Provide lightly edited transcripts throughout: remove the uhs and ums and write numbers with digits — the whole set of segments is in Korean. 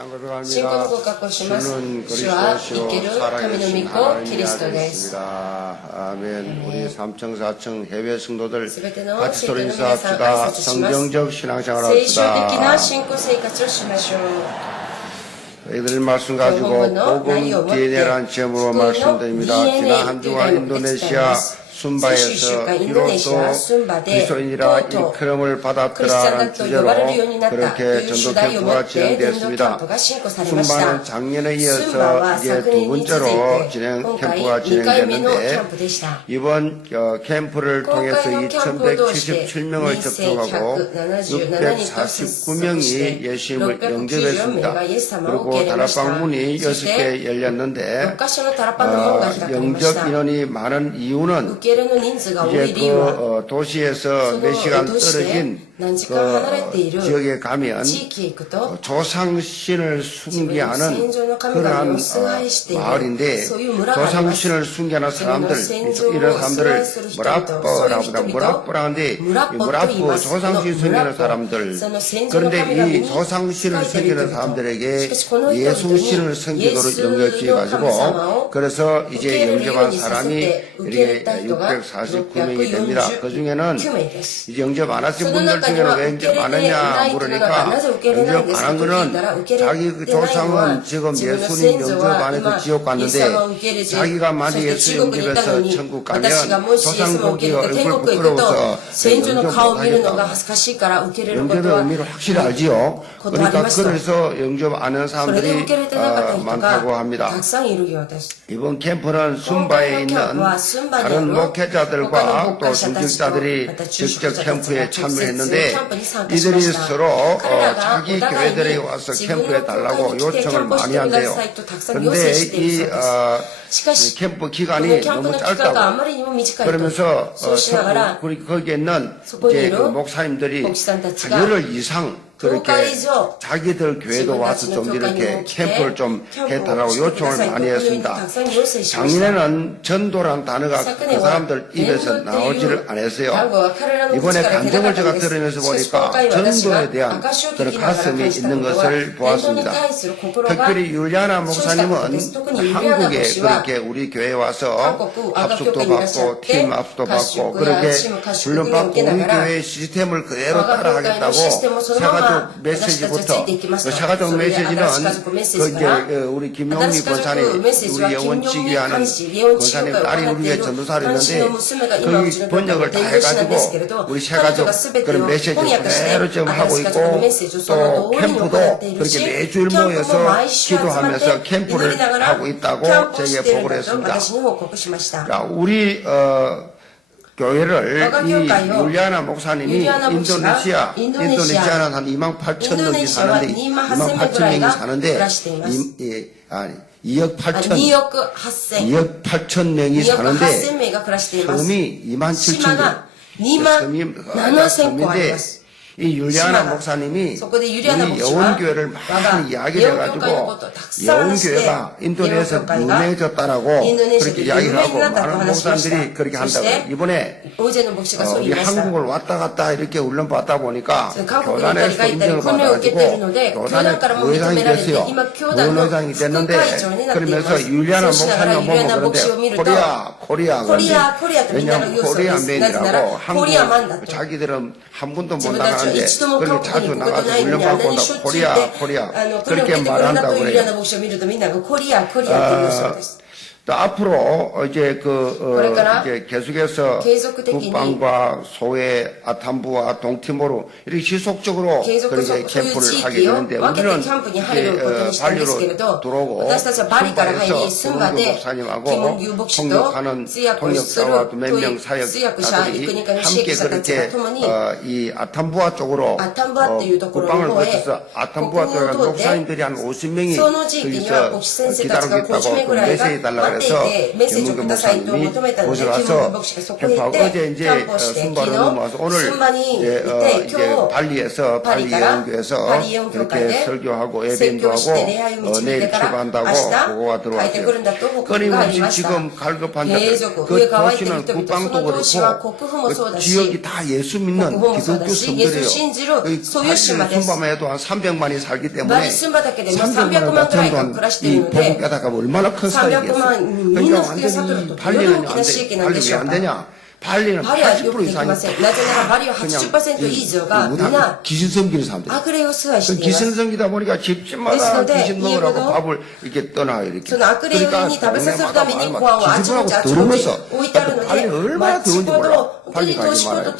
信仰を告白します。主は生きる神の御子キリストです。 아멘. 우리 3층, 4층 해외 성도들 すべての 같이 信徒 소리 の皆さん挨 인사합시다. 拶します。 성경적 신앙생활 聖書的な 합시다. 信仰生活をしましょう。 이들 말씀 가지고 복음 DNA라는 제목으로 말씀드립니다. 지난 한 주간 인도네시아 순바에서 비로소 그리스도인이라 일컬음을 받았더라는 주제로 그렇게 전도 캠프가 진행되었습니다. 순바는 작년에 이어서 이제 두 번째로 캠프가 진행됐는데 이번 캠프를 통해서 2177명을 접촉하고 649명이 예수님을 영접했습니다. 그리고 다락방 문이 6개 열렸는데 영접 인원이 많은 이유는 이제 그 도시에서 몇 시간 떨어진 그 지역에 가면 조상신을 숭배하는 그러한 마을인데 조상신을 숭배하는 사람들 이런 사람들을 무라뽀라고 하는데 무라뽀 조상신 섬기는 사람들 그런데 이 조상신을 섬기는 사람들에게 예수신을 섬기도록 연결지어 가지고 그래서 이제 영접한 사람이 이렇게 649명이 됩니다. 그 중에는 이제 영접 안 하신 분들 중에는 왜 영접 안 했냐 물으니까 영접 안 한 거는 자기 그 조상은 지금 예수님 영접 안 해서 지옥 갔는데 자기가 만약 예수 영접해서 천국 가면 조상 보기가 얼굴 부끄러워서 영접 못하겠다. 영접의 의미를 확실히 알지요. 그러니까 그래서 영접 안 한 사람들이 많다고 합니다. 이번 캠프는 순바에 있는 다른 목회자들과 또 중직자들이 직접 캠프에 참여했는데 이들이 서로 자기 교회들에 와서 캠프에 달라고 요청을 많이 한대요. 그런데 이 캠프 기간이 너무 짧다고 그러면서 거기에 있는 이제 그 목사님들이 한 열흘 이상 그렇게 자기들 교회도 와서 좀 이렇게 캠프를 좀 해달라고 요청을 많이 했습니다. 작년에는 전도란 단어가 그 사람들 입에서 나오지를 않았어요. 이번에 간증을 제가 들으면서 보니까 전도에 대한 그런 가슴이 있는 것을 보았습니다. 특별히 율리아나 목사님은 한국에 그렇게 우리 교회에 와서 합숙도 받고 팀 합숙도 받고 그렇게 훈련받고 우리 교회의 시스템을 그대로 따라하겠다고 사가족 메시지부터 그 사가족 메시지는 그 이제 우리 김용미 권사님 우리 영원 지기하는 권사님 딸이 우리의 전도사를 했는데 그 번역을 다 해가지고 우리 세가족 그런 메시지 그대로 지금 하고 있고 또 캠프도 그렇게 매주일 모여서 기도하면서 캠프를 하고 있다고 제게 보고를 했습니다. 자, 우리 교회를 이 율리아나 목사님이 인도네시아는 한 28,000명이 사는데 28,000명이 사는데 2억 8천 명이 사는데 섬이 27,000명 섬인데 이 율리아나 목사님이 우리 여원교회를 많이 이야기를 해가지고 여원교회가 인도네시아에서 유명해졌다라고 그렇게 이야기를 하고 많은 목사님들이 그렇게 한다고 이번에 우리 한국을 왔다 갔다 이렇게 훈련 받다 보니까 교단에서 인정을 받아가지고 교단의 부회장이 됐어요. 부회장이 됐는데 그러면서 율리아나 목사님 보고 그런데 코리아 그런데 왜냐하면 코리아맨이라고 한국 자기들은 한 번도 못 나가는데 그렇게 자주 나가서 훈련 받고 온다. 코리아 그렇게 말한다고 그래요. 또 앞으로 이제 이제 계속해서 국방과 소외, 아탐부와 동티모르 이렇게 지속적으로 그렇게 캠프를 하게 되는데 우리는 발리로 들어오고 순바에서 김은규 목사님하고 통역하는 통역사와 몇 명 사역자들이 함께 그렇게 이 아탐부아 쪽으로 국방을 거쳐서 아탐부아 쪽에 목사님들이 한 50명이 거기서 기다리고 있다고 그 메시지 달라고 그래서 김문규 목사님이 오셔서 캠프하고 어제 이제 순바로 넘어와서 오늘 이제 발리에서 발리 예언교에서 이렇게 설교하고 예배인도 하고 내일 출발한다고 보고가 들어왔어요. 끊임없이 지금 갈급한데 그 도시는 국방도 그렇고 그 지역이 다 예수 믿는 기독교 성들이에요. 순바만 해도 한 300만이 살기 때문에 300만을 전도한 이 복음 깨닫고 얼마나 큰 사역이겠어요. 그러니까 완전히 발리는 안 돼. 발리 왜 안 되냐? 발리는 80% 이상이 그냥 귀신 섬기는 사람들. 귀신 섬기다 보니까 집집마다 귀신 먹으라고 밥을 이렇게 떠나요. 이렇게. 그러니까 기집하고 더러면서 발리 얼마나 더운지 몰라. 발리 가지 말아요.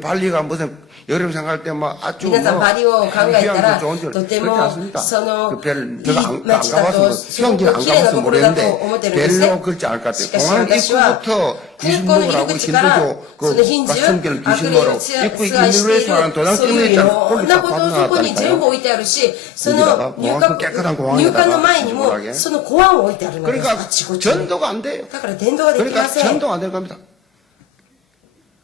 발리가 무슨 여름 생각할 때 막 아주 휴양지 좋은 줄 그렇지 않습니다. 그 배를 제가 안 가봐서 휴양지를 안 가봐서 모르겠는데 배로 그렇지 않을 것 같아요. 공항 입구부터 귀신 먹으라고 힌두교 그 가슴길 귀신 먹으라고 입구 인도에서 하는 도장 찍는 있잖아. 거기 다 박아놨다니까요. 여기다가 공항 그 깨끗한 공항에다가 그러니까 전도가 안 돼요. 그러니까 전도가 안 될 겁니다.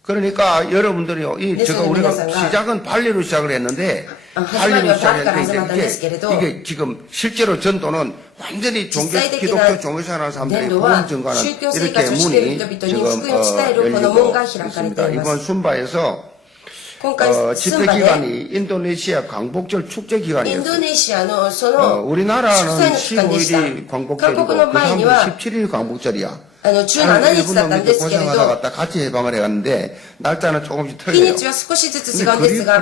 그러니까 여러분들이요, 우리가 시작은 발리로 시작을 했는데, 발리로 시작했는데, 이게 지금 실제로 전도는 완전히 기독교 종교생활하는 사람들이 복음 전가하는 이렇게 문이 지금 열리고 있습니다. 이번 순바에서 집회 기간이 인도네시아 광복절 축제 기간이었어요. 우리나라는 15일이 광복절이고 그 사람도 17일 광복절이야. 17日だったんですけれど、같이 해방을 해갔는데 날짜는 조금씩 틀려요. 日にちは少しずつ違うんですが、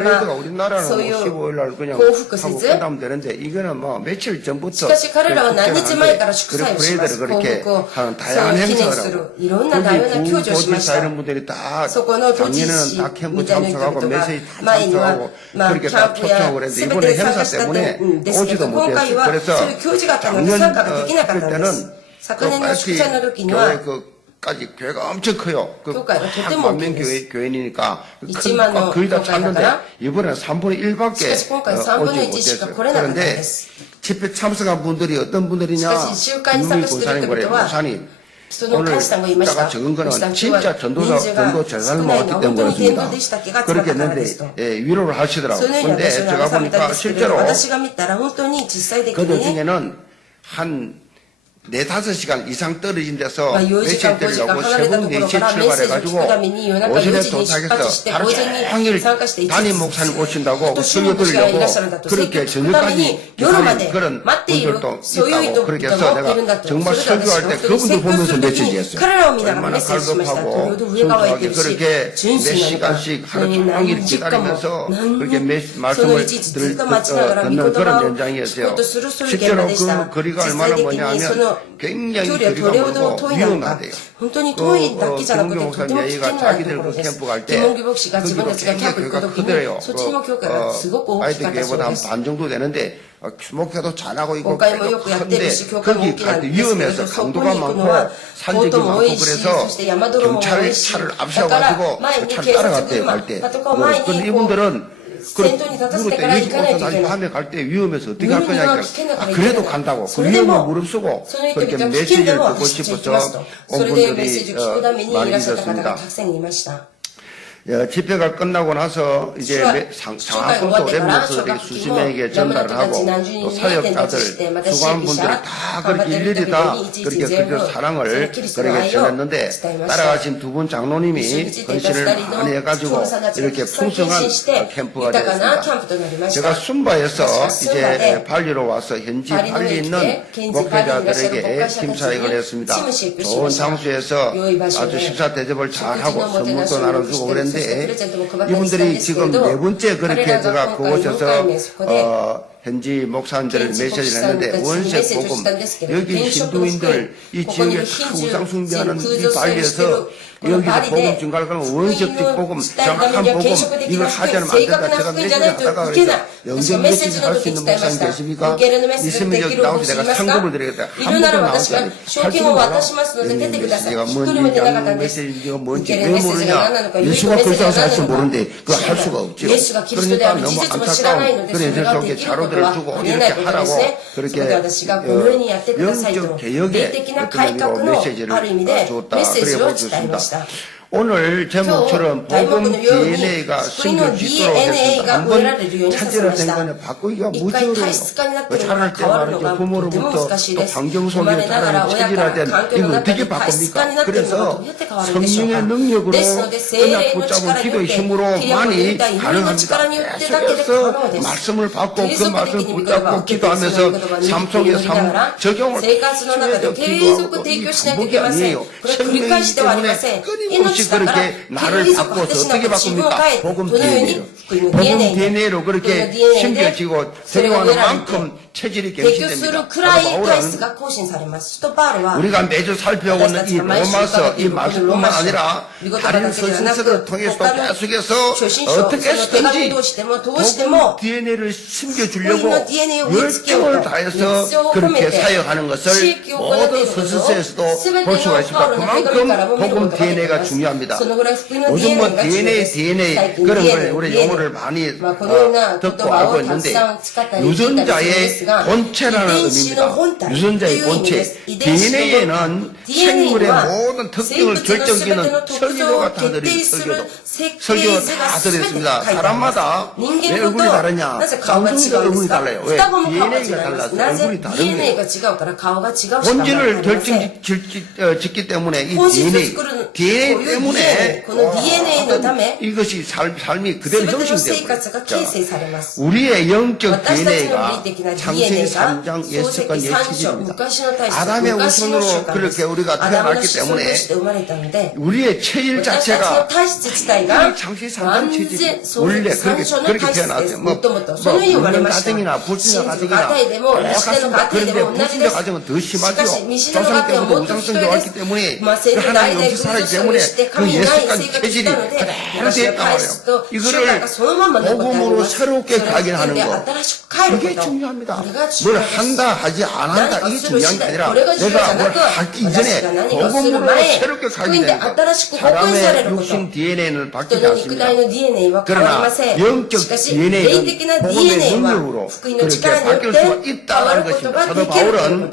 そういう 15일날 그냥 하고 끝나면 되는데 이거는 뭐 며칠 전부터 しかし彼らは何日前から祝祭をします。幸福を記念するいろんな多様な行事をしました。そこの都知事みたいな人々が前にはキャンプや全てに参加したんですけど、今回はそういう行事があったので参加ができなかったんです。昨年の祝祭の時には 까지 교회가 엄청 커요. 그 만명 교인이니까 거의 다 찼는데 이번에는 3분의 1밖에 오지 못했어요. 그런데 집회 참석한 분들이 어떤 분들이냐? 김문희 권사님 그래요. 목사님. 오늘 제가 적은 거는 진짜 전도 재산을 모았기 때문에 그렇습니다. 그렇게 했는데 위로를 하시더라고요. 그런데 제가 보니까 실제로 그들 중에는 한 4-5시간 이상 떨어진 데서 며칠 때리려고 새벽 4시에 출발해가지고 오전에 도착해서 하루 종일 담임 목사님 오신다고 설교 들으려고 그렇게 저녁까지 기다리는 그런 분들도 있다고 그렇게 해서 내가 정말 설교할 때 그분들 보면서 메시지했어요. 얼마나 갈급하고 순수하게 그렇게 몇 시간씩 하루 종일 기다리면서 그렇게 말씀을 듣는 그런 현장이었어요. 실제로 그 거리가 얼마나 뭐냐면 굉장히 거리가 멀고 위험하대요. 김문규 목사님 얘기가 자기들 그 캠프 갈 때 거기도 굉장히 교회가 크더래요. 아이들 교회보다 한 반 정도 되는데 목회도 잘하고 있고 큰데 거기 갈 때 위험해서 강도가 많고 산적이 많고 그래서 경찰 차를 앞세워가지고 차 따라갔대요 갈 때. 그런데 이분들은 밤에 갈 때 위험해서 어떻게 할 거냐 그래도 간다고 그 위험을 무릅쓰고 그렇게 메시지를 듣고 싶어서 온 분들이 많이 있었습니다. 집회가 끝나고 나서 이제 상황도 랩런트들이 수십 명에게 전달을 하고 또 사역자들 수고한 분들이 다 그렇게 일일이 다 그렇게 사랑을 그렇게 전했는데 따라가신 두 분 장로님이 헌신을 많이 해가지고 이렇게 풍성한 캠프가 되었습니다. 제가 순바에서 이제 발리로 와서 현지 발리 있는 목회자들에게 팀사역을 했습니다. 좋은 장소에서 아주 식사 대접을 잘하고 선물도 나눠주고 그랬는데 이분들이 지금 네 번째 그렇게 제가 그곳에서 현지 목사님들을 메시지를 했는데 원색 복음 여기 힌두인들 이 지역에 우상 숭배하는 이 발리에서 여기서 복음 증가를 하면 원색적 복음 정확한 복음 이걸 하지 않으면 안 된다. 제가 메시지를 하다가 그래서 영정 메시지 할 수 있는 목사님 계십니까? 있으면 여기 나오시 내가 상금을 드리겠다. 한 번도 나오지 않아요. 할 수는 많아. 메시지가 뭔지 영정 메시지가 뭔지 왜 모르냐. 예수가 글자서 할 줄 모르는데 그거 할 수가 없죠. 그러니까 너무 안타까운 그런 현실 속에 자로도 카드를 주고 이렇게 하라고 그렇게 영적 개혁의 어떤 의미로 메시지를 주었다. 그래 볼 수 있습니다. 오늘 제목처럼 복음 DNA가 숨겨지도록 해서 한번 차지가 된 거는 바꾸기가 무지 어려워요. 자랄 때 말이죠. 부모로부터 또 환경 속에 자라는 체질화된 이거 어떻게 바꿉니까? 그래서 성령의 능력으로 언약 붙잡은 기도의 힘으로만이 가능합니다. 계속해서 말씀을 받고 그 말씀을 붙잡고 기도하면서 삶 속에 적용을 계속해서 기도하고 그게 아니에요. 생명이기 때문에 끊임없이 그렇게 나를 바꿔서 어떻게 바꿉니까? 복음 DNA로. 복음 DNA로 그렇게 심겨지고 적용하는 만큼 체질이 갱신됩니다. 우리가 매주 살펴오는 이 로마서 이 말씀뿐만 아니라 다른 서신서를 통해서 계속해서 어떻게 해서든지 복음 DNA를 심겨주려고 열정을 다해서 그렇게 사역하는 것을 모든 서신서에서도 볼 수가 있습니다. 그만큼 복음 DNA가 중요합니다. 요즘 뭐 DNA 그런 걸 우리 용어를 많이 듣고 알고 있는데 유전자의 본체라는 의미입니다. 유전자의 본체. DNA에는 생물의 모든 특징을 결정짓는 설계도가 다 들어있습니다. 설계도가 다 들어있습니다. 사람마다 왜 얼굴이 다르냐? 쌍둥이가 얼굴이 달라요. 왜? DNA가 달라서 얼굴이 다른 거예요. 본질을 결정짓기 때문에 이 DNA 때문에 이것이 삶이 그대로 형성되고 우리의 영적 DNA가 창세기 3장 예수권 예측입니다. 아담의 후손으로 그렇게 우리가 태어났기 때문에 우리의 체질 자체가 창세기 3장 체질 원래 그렇게 태어났어요. 뭐 물론 가정이나 불신자 가정이나 똑같습니다. 그런데 불신자 가정은 더 심하죠. 조상 때부터 우상성도 왔기 때문에 하나님 없이 살았기 때문에 그 예수권 체질이 그대로 되었단 말이에요. 이거를 복음으로 새롭게 각인하는 거 그게 중요합니다. 뭘 한다 하지 안 한다 이게 중요한 게 아니라 내가 뭘 하기 이전에 복음으로 새롭게 각인된다. 사람의 육신 DNA는 바뀌지 않습니다. 그러나 영적 DNA는 복음의 능력으로 그렇게 바뀔 수가 있다는 것입니다. 사도 바울은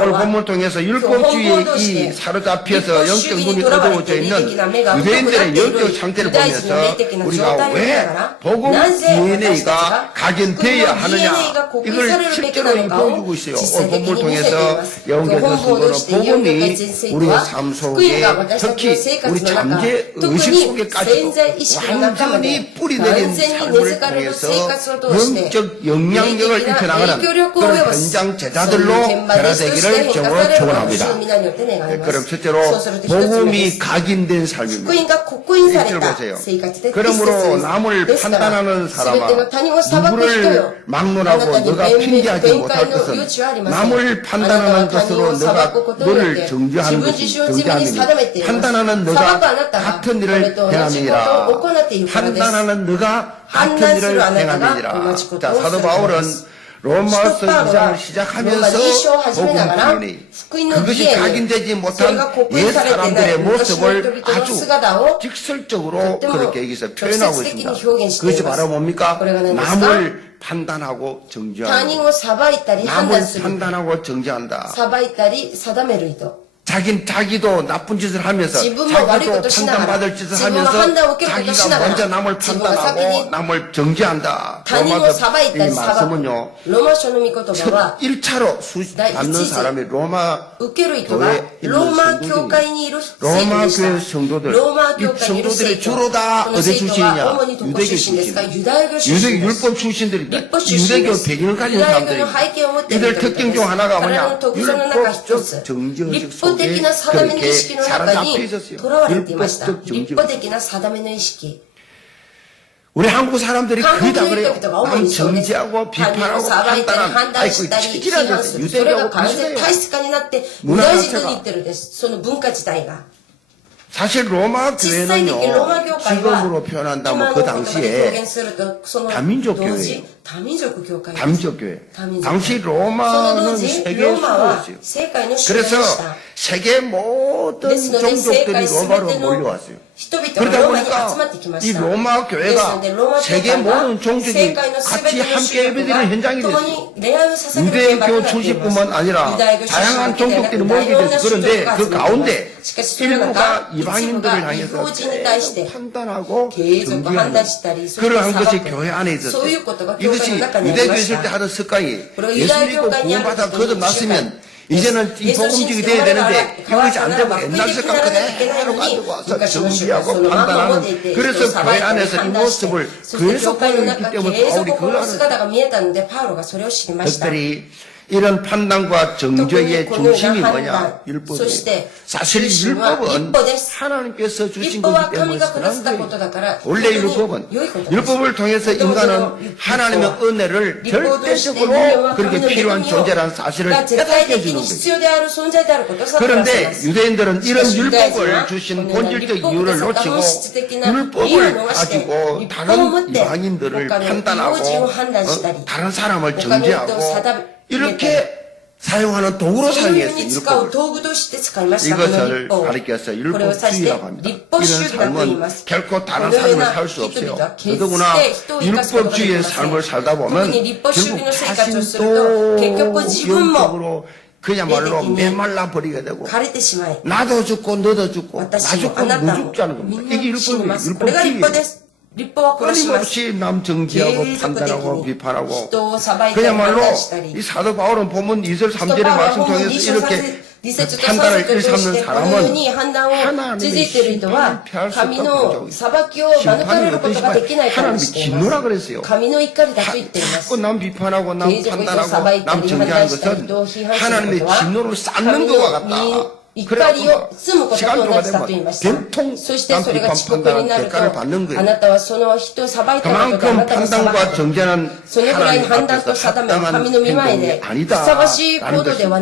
오늘 본문을 통해서 율법주의에 이 사로잡혀서 영적 눈이 어두워져 있는 유대인들의 영적 상태를 보면서 우리가 왜 복음 DNA가 각인되어야 하느냐 이걸 실제로 보여주고 있어요. 오늘 본문을 통해서 영계에서 선거는 복음이 우리의 삶 속에 특히 우리 잠재 의식 속에까지도 완전히 뿌리내린 삶을 통해서 영적 영향력을 입혀나가는 그런 현장 제자들로 변화되기를 정으로 축원합니다. 그럼 첫째로 복음이 각인된 삶입니다. 이절 보세요. 그러므로 남을 판단하는 사람아 누구를 막론하고 너가 핑계하지 못할 것은 남을 판단하는 것으로 너가 너를 정죄하는 것이 정죄함이니 판단하는 너가 같은 일을 행함이니라. 판단하는 너가 같은 일을 행함이니라. 자, 사도 바울은 로마서 2장을 시작하면서 복음 DNA 그것이 각인되지 못한 옛 사람들의 모습을 아주 직설적으로 그렇게 여기서 표현하고 있습니다. 그것이 바로 뭡니까? 남을 판단하고 정죄한다. 남을 판단하고 정죄한다. 자기도 나쁜 짓을 하면서 자기도 판단받을 짓을 하면서 자기가 먼저 남을 판단하고 남을 정죄한다. 로마서 이 말씀은요. 첫 1차로 받는 사람이 로마 교회에 있는 성도들입니다. 로마 교회 성도들. 이 성도들이 주로 다 어디 출신이냐? 유대교 출신입니다. 유대교 율법 출신들입니다. 유대교 배경을 가진 사람들입니다. 이들 특징 중 하나가 뭐냐? 율법적 정죄의식 속에 그렇게 사로잡혀 있었어요. 율법적 정죄의식. 우리 한국 사람들이 거의 다 그래요. 남 정죄하고 비판하고 판단하고 아이고 체질화됐어요. 유대교하고 비슷해요. 문화 자체가. 사실 로마 교회는요, 지금으로 표현한다면 그 당시에 다민족 교회예요. 다민족 교회. 당시 로마는 세계의 수도였어요. 그래서 세계 모든 종족들이 로마로 몰려왔어요. 그러다 보니까 이 로마 교회가 세계 모든 종족이 같이 함께 예배드리는 현장이 됐어요. 유대교 출신뿐만 아니라 다양한 종족들이 모이게 됐어요. 그런데 그 가운데 일부가 이방인들을 향해서 계속 판단하고 정죄하는 그러한 것이 교회 안에 있었어요. 이것이 유대교에 있을 때 하던 습관이 예수 믿고 구원받아 거듭났으면 이제는 이 복음직이 돼야 되는데 이것이 안 되고 옛날 습관 그대로 가지고 와서 정지하고 판단하는 그래서 교회 안에서 이 모습을 계속 보여있기 때문에 바울이 그걸 알았어요. 특별히 이런 판단과 정죄의 중심이 뭐냐? 율법이에요. 사실 율법은 하나님께서 주신 거기 때문에 원래 율법을 통해서 인간은 하나님의 은혜를 절대적으로 그렇게 필요한 존재라는 사실을 깨닫게 해주는 거예요. 그런데 유대인들은 이런 율법을 주신 본질적 이유를 놓치고 율법을 가지고 다른 이방인들을 판단하고 다른 사람을 정죄하고 이렇게 사용하는 도구로 사용했어요. 율법을. 이것을 가리켜서 율법주의라고 합니다. 이런 삶은 결코 다른 삶을 살 수 없어요. 더더구나 율법주의의 삶을 살다 보면 결국 자신도 영적으로 그야말로 메말라 버리게 되고 나도 죽고 너도 죽고 나 죽고 너 죽자는 겁니다. 이게 율법주의예요. 끊임없이 남 정지하고 판단하고 비판하고 그야말로 이 사도 바울은 보면 2절 3절의 말씀 통해서 이렇게 판단을 일삼는 사람은 하나님의 심판을 피할 수 없다고 심판이 어떤 심판이 하나님의 진노라 그랬어요. 자꾸 남 비판하고 남 판단하고 남 정지하는 것은 하나님의 진노를 쌓는 것과 같다. 그래서 시간표가 되면 된통 남 비판 판단한 대가를 받는 거예요. 그만큼 판단과 정죄는 하나님 앞에서 합당한 행동이 아니다라는 것입니다.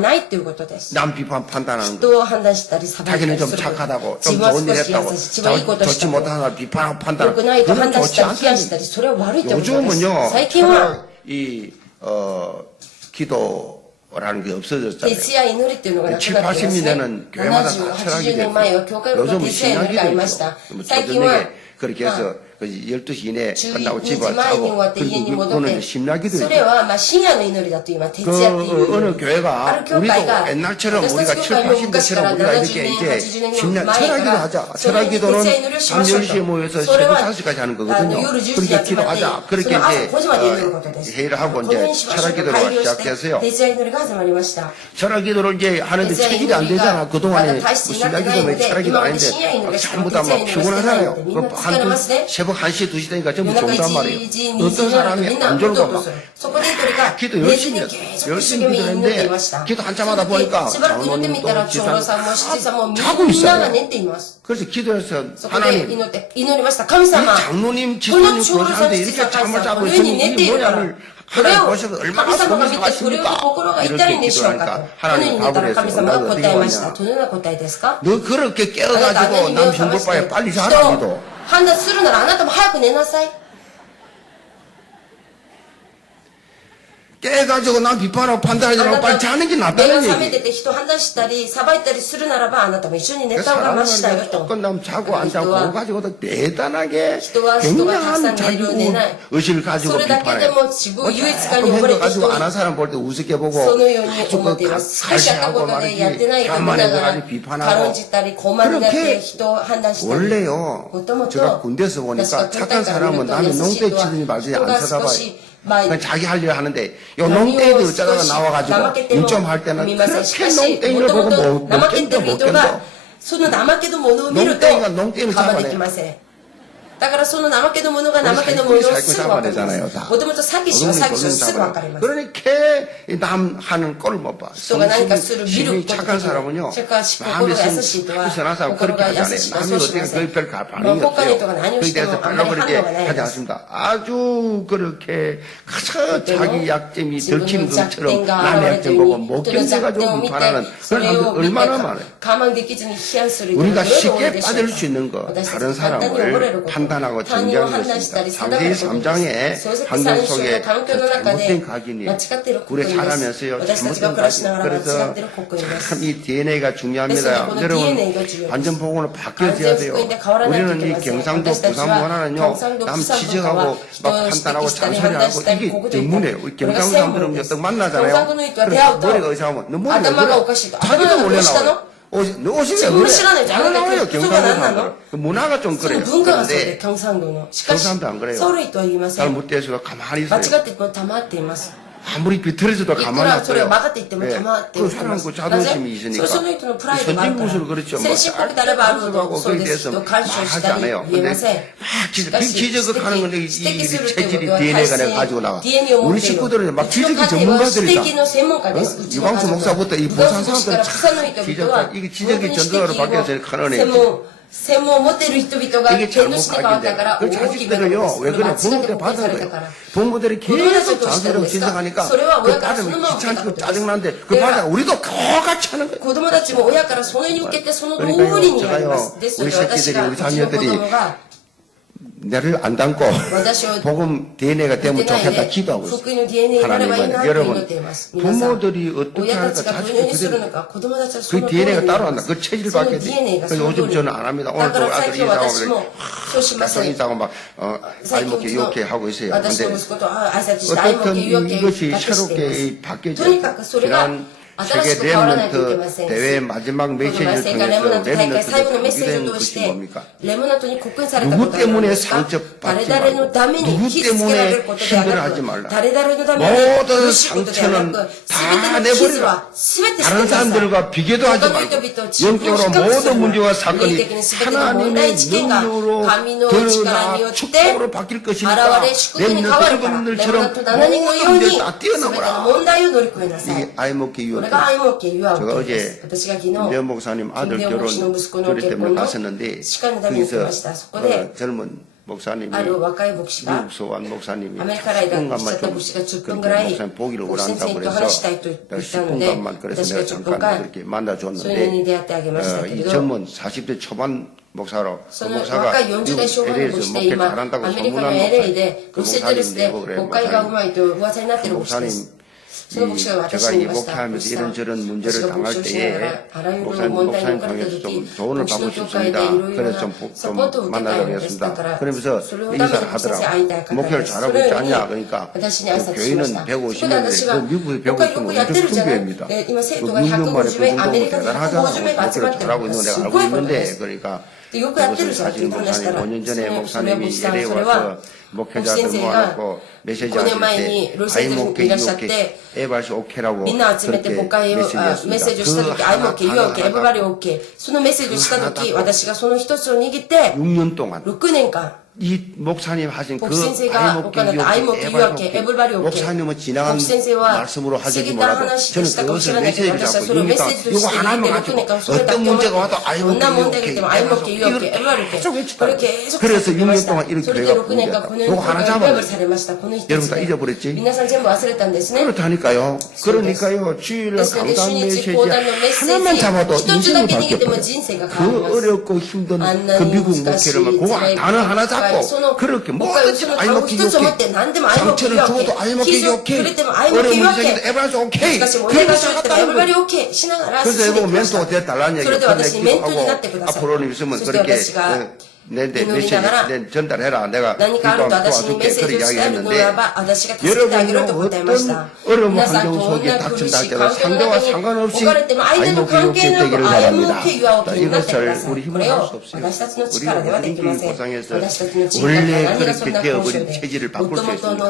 남 비판 판단하는 거 자기는 좀 착하다고 좀 좋은 일 했다고 좋지 못한 사람 비판하고 판단하고 그건 좋지 않습니다. 요즘은요 이 기도 라는 게 없어졌잖아요. 7, 80년대는 교회마다 다 철학이 됐어요. 요즘은 신학이 됐죠. 저녁에 그렇게 해서 12시 이내에 끝나고 집에 자고 그리고 그거는 심야기도 있죠. 그 어느 교회가 우리도 옛날처럼 우리가 7, 80년대처럼 우리가 이렇게 이제 철학기도 하자. 철학기도는 밤 10시에 모여서 새벽 5시까지 하는 거거든요. 그렇게 기도하자. 그렇게 이제 회의를 하고 이제 철학기도를 시작해서요. 철학기도를 이제 하는데 체질이 안 되잖아. 그동안에 신학기도면 철학기도 아닌데 전부 다 막 피곤하잖아요. 새벽 1시, 2시 되니까 전부 좋단 말이에요. 어떤 사람이 안 졸고 막 기도 열심히 했어요. 열심히 기도했는데 기도 한참 하다 보니까 장로님 또 지사 자고 있어요. 그래서 기도해서 하나님 이 장로님 지사님 교사한테 이렇게 잠을 자고 있으니 이 모양을 하나님 보셔서 얼마나 속이 상하십니까? 이렇게 기도하니까 하나님 답을 했어요. 나도 어떻게 하냐. 너 그렇게 깨어가지고 남 형벌바에 빨리 자라 기도. 判断するならあなたも早く寝なさい。 깨가지고 난 비판하고 판단하지 말고 빨리 자는 게 낫다는 얘기. 사람은 끝나면 자고 안 자고 그거 가지고도 대단하게 굉장한 자기 의식을 가지고 비판해. 조금 행동 가지고 안 한 사람 볼 때 우습게 보고 아주 그 갈시하고 말이지 교만해가지고 비판하고 그렇게 원래요. 제가 군대에서 보니까 착한 사람은 남의 농대 치든지 말든지 안 쳐다봐요. 자기 할 일을 하는데 요 농땡이들 어쩌다가 나와가지고 인점할 때는 그렇게 농땡이를 보고 못 견뎌. 농땡이가 농땡이를 잡아내. だからその怠けの者が怠けの者をすぐ分かります。もともと詐欺師は詐欺師をすぐ分かります。 그러니까 남 하는 꼴을 못 봐. 심이 착한 사람은요. 마음이 선한 사람 그렇게 하지 않아요. 남이 어떻게 거의 별 반응이 없어요. 그렇게 돼서 별로 그렇게 하지 않습니다. 아주 그렇게 가서 자기 약점이 들키는 것처럼 남의 약점 보고 못 견뎌가지고 비판하는 그런 사람들 얼마나 많아요. 우리가 쉽게 빠질 수 있는 거 다른 사람을 판단하고 판단하고 정정했습니다. 상세히 3장의 환경 속에 잘못된 각인이 우리 살아면서요 잘못된 각인. 그래서 참 이 DNA가 중요합니다. 여러분 완전 복음으로 바뀌어져야 돼요. 우리는 이 경상도 부산 문화는요 남 지적하고 막 판단하고 잔소리하고 이게 전문이에요. 우리 경상도 사람들은 딱 만나잖아요. 그래서 머리가 의사하면 너 머리가 그래. 자기도 몰래 나와요. 너 오시면 노래 안 나와요. 경상도 사람들은. 그 문화가 좀 그래요. 그런데 경상도 안 그래요. 잘못돼서 가만히 있어요. 아무리 비틀어져도 가만히 안 있어요. 그 사람 그 자존심이 있으니까. 선진국으로 그렇죠. 뭐 자극하고 거기에 대해서 말하지 않아요. 근데 막 지적하는 건데 이 체질이 DNA가 내가 가지고 나와. 우리 식구들은 막 지적이 전문가들이다. 유광수 목사부터 이 부산 사람들은 참 지적, 이게 지적이 전도자로 바뀌어서 하는 애지. 専門を持っている人々が手主で変わったから、그 자식들은요, 왜 그래? 부모한테 받은 거예요. 부모들이 계속 자식으로 지적하니까, 그 받으면 귀찮고 짜증나는데, 그 받아 우리도 똑같이 하는 거예요. 子供たちも親からそれに受けてその通りにやります。ですので私が、うちの子供が、 나를 안 닮고 복음 DNA가 되면 좋겠다 기도하고 있어요. 하나님은 여러분 부모들이 어떻게 하니까 자식이 그대로 그 DNA가 따로 한다. 그 체질 바뀌어야 돼. 그래서 요즘 저는 안 합니다. 오늘도 아들 인사하고 가정 인사하고 막 알먹게 이렇게 하고 있어요. 근데 어떻든 이것이 새롭게 바뀌어져 지난 세계 렘넌트 대회 마지막 메시지를 통해서 렘넌트를 유대한 것이 뭡니까? 누구 때문에 상처받지 말고 누구 때문에 힘들어하지 말라. 모든 상처는 다 내버리라. 다른 사람들과 비교도 하지 말고 영적으로 모든 문제와 사건이 하나님의 능력으로 드러나 축복으로 바뀔 것이니까 렘넌트들처럼 모든 문제에 다 뛰어넘어라. 이게 아이먹기 유혹. 제가 어제 면 목사님 아들 결혼 조리 때문에 갔었는데 거기서 젊은 목사님이 미국 소환 목사님이 10분간만 좀 그렇게 목사님 보기를 원한다고 그래서 내가 10분간만 그래서 내가 잠깐 그렇게 만나줬는데 이 젊은 40대 초반 목사로 그 목사가 미국 LA에서 목회 잘한다고 소문난 목사 그 목사님 내고 그래 목사님 제가 이 목회하면서 이런저런 문제를 당할 때에 목사님 통해서 좀 조언을 받고 싶습니다. 그래서 좀 만나자고 했습니다. 그러면서 인사를 하더라고요. 목회를 잘하고 있지 않냐. 그러니까 그 교회는 150년인데 그 미국에 150년 엄청 큰 교회입니다. 그 6년 만에 그 정도면 대단하잖아. 목회를 잘하고 있는 거 내가 알고 있는데 그러니까 그것을 사실 목사님 5년 전에 목사님이 LA에 와서 목회자들 모아놓고 메시지 하실 때 아이목회 유혹회 에바시 오케라고 그렇게 메시지였습니다. 그 하나 6년 동안 이 목사님 하신 그 아이목기 유혹회 목사님은 지나간 말씀으로 하지 몰라도 저는 그것을 메시지를 잡고 이거 하나만 가지고 어떤 문제가 와도 아이목기 유혹회 그래서 6년 동안 이렇게 돼갖고 이거 하나 잡아요. 여러분 다 잊어버렸지? 그렇다니까요. 그러니까요. 주일날 강단 메시지 하나만 잡아도 인생이 바뀌어버려요. 그 어렵고 힘든 그 미국 목회를 막 그거 단어 하나 잡고 그렇게 뭐든지 아이먹기 욕해 상처를 줘도 아이먹기 욕해 어려운 인생에도 에브라스 오케이 그리고 살았다는 거예요. 그래서 여보 멘토가 되어달라는 얘기예요. 근데 기도하고 앞으로는 있으면 그렇게 내 메시지 전달해라. 내가 기도하면 도와줄게. 그렇게 이야기했는데 여러분은 어떤 어려운 환경 속에 닥친다 할때도 상대와 상관없이 아이먹기 욕해 되기를 바랍니다. 이것을 우리 힘으로 할 수 없어요. 우리 하나님께 고상해서 원래 그렇게 되어버린 체질을 바꿀 수 있으니까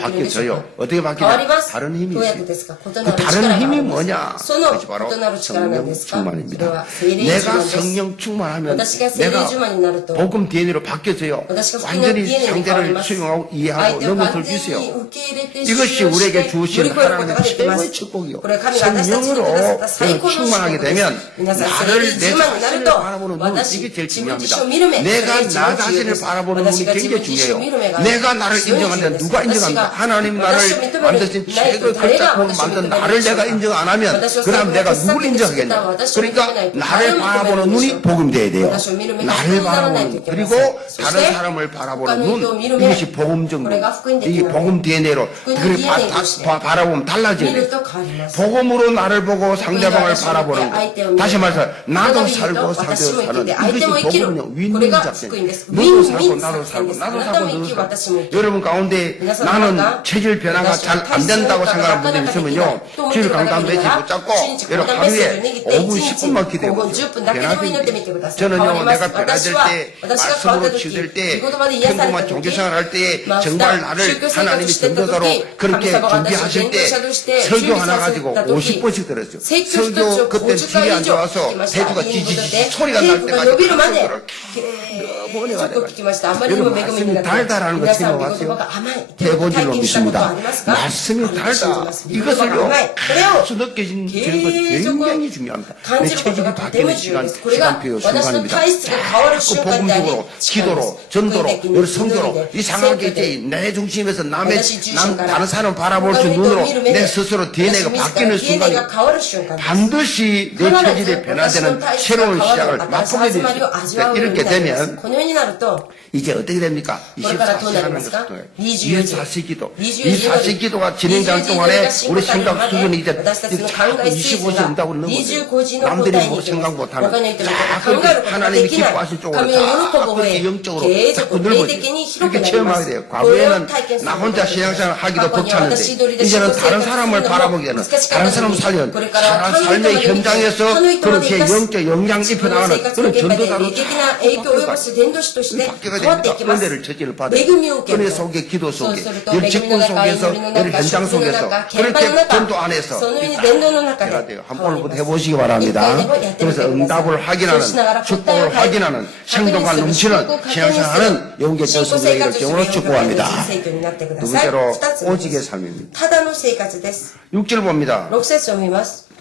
바뀌어져요. 어떻게 바뀌냐? 다른 힘이 있어요. 그 다른 힘이 뭐냐? 그것이 바로 성령 충만입니다. 내가 성령 충만하면 내가 복음 DNA로 바뀌어져요. 완전히 상대를 수용하고 이해하고 넘어설 수 있어요. 이것이 우리에게 주신 하나님의 최고의 축복이요. 성령으로 충만하게 되면 나를 내 자신을 바라보는 눈 이게 제일 중요합니다. 내가 나 자신을 바라보는 눈이 굉장히 중요해요. 내가 나를 인정하는데 누가 인정한다? 하나님 나를 만드신 최고의 걸작품을 만든 나를 내가 인정 안 하면 그럼 내가 누굴 인정하겠냐? 그러니까 나를 바라보는 눈이 복음돼야 돼요. 나를 바라보는 그리고 다른 사람을 바라보는 눈 이것이 복음적 이게 복음 DNA로 그렇게 바라보면 달라져야 돼. 복음으로 나를 보고 상대방을 바라보는 거. 다시 말해서 나도 살고 상대도 사는 이것이 복음이요. 윈윈 작전. 너도 살고 나도 살고 나도 살고 너도 살고. 여러분 가운데 나는 체질 변화가 잘 안 된다고 생각하는 분들이 있으면요. 주일 강단 매치 붙잡고 여러분 하루에 5분 10분만 기도해보세요. 변화됩니다. 저는요 내가 변화될 때 말씀으로 치유될 때 평범한 종교생활 할 때 정말 나를 하나님이 전도자로 그렇게 준비하실 때 설교 하나 가지고 50번씩 들었어요. 설교 그때 질이 안 좋아서 대주가 지지지 소리가 날 때까지 너무 은혜가 돼가지고 여러분 말씀이 달달하는 거 처음 봤어요. 해본 줄로 믿습니다. 말씀이 달다. 이것을요 아주 느껴지는 거 굉장히 중요합니다. 내 체질이 바뀌는 시간표 순간입니다. 자꾸 복음적으로 기도로 전도로 여러 성도로 이상하게 이제 내 중심에서 다른 사람 바라볼 수 있는 눈으로 내 스스로 DNA가 바뀌는 순간이 반드시 내 체질이 변화되는 새로운 시작을 맛보게 됩니다. 이렇게 되면 이제 어떻게 됩니까? 24시 기도. 24시 기도가 진행될 동안에 우리 생각 수준이 이제 자꾸 25시 된다고 넘어져요. 남들이 뭐 생각 못하는 자꾸 하나님이 기뻐하신 쪽으로 자꾸 영적으로 자꾸 넓어져요. 이렇게 체험하게 돼요. 과거에는 나 혼자 신앙생활 하기도 벅찼는데 이제는 다른 사람을 바라보게 되는 다른 사람을 살려 사람 삶의 현장에서 그렇게 영적 영향 입혀나가는 그런 전도자로 바뀌게 됩니다. 은혜를 저지를 받아요. 은혜 속에 기도 속에 직분 속에서 현장 속에서 그렇게 전도 안에서 해야 돼요. 한번 해보시기 바랍니다. 그래서 응답을 확인하는 축복을 확인하는 생동감 넘치는 신앙생활하는 영계 전수들의 이를 경우로 축복합니다. 두 번째로 오직의 삶입니다. 6절 봅니다.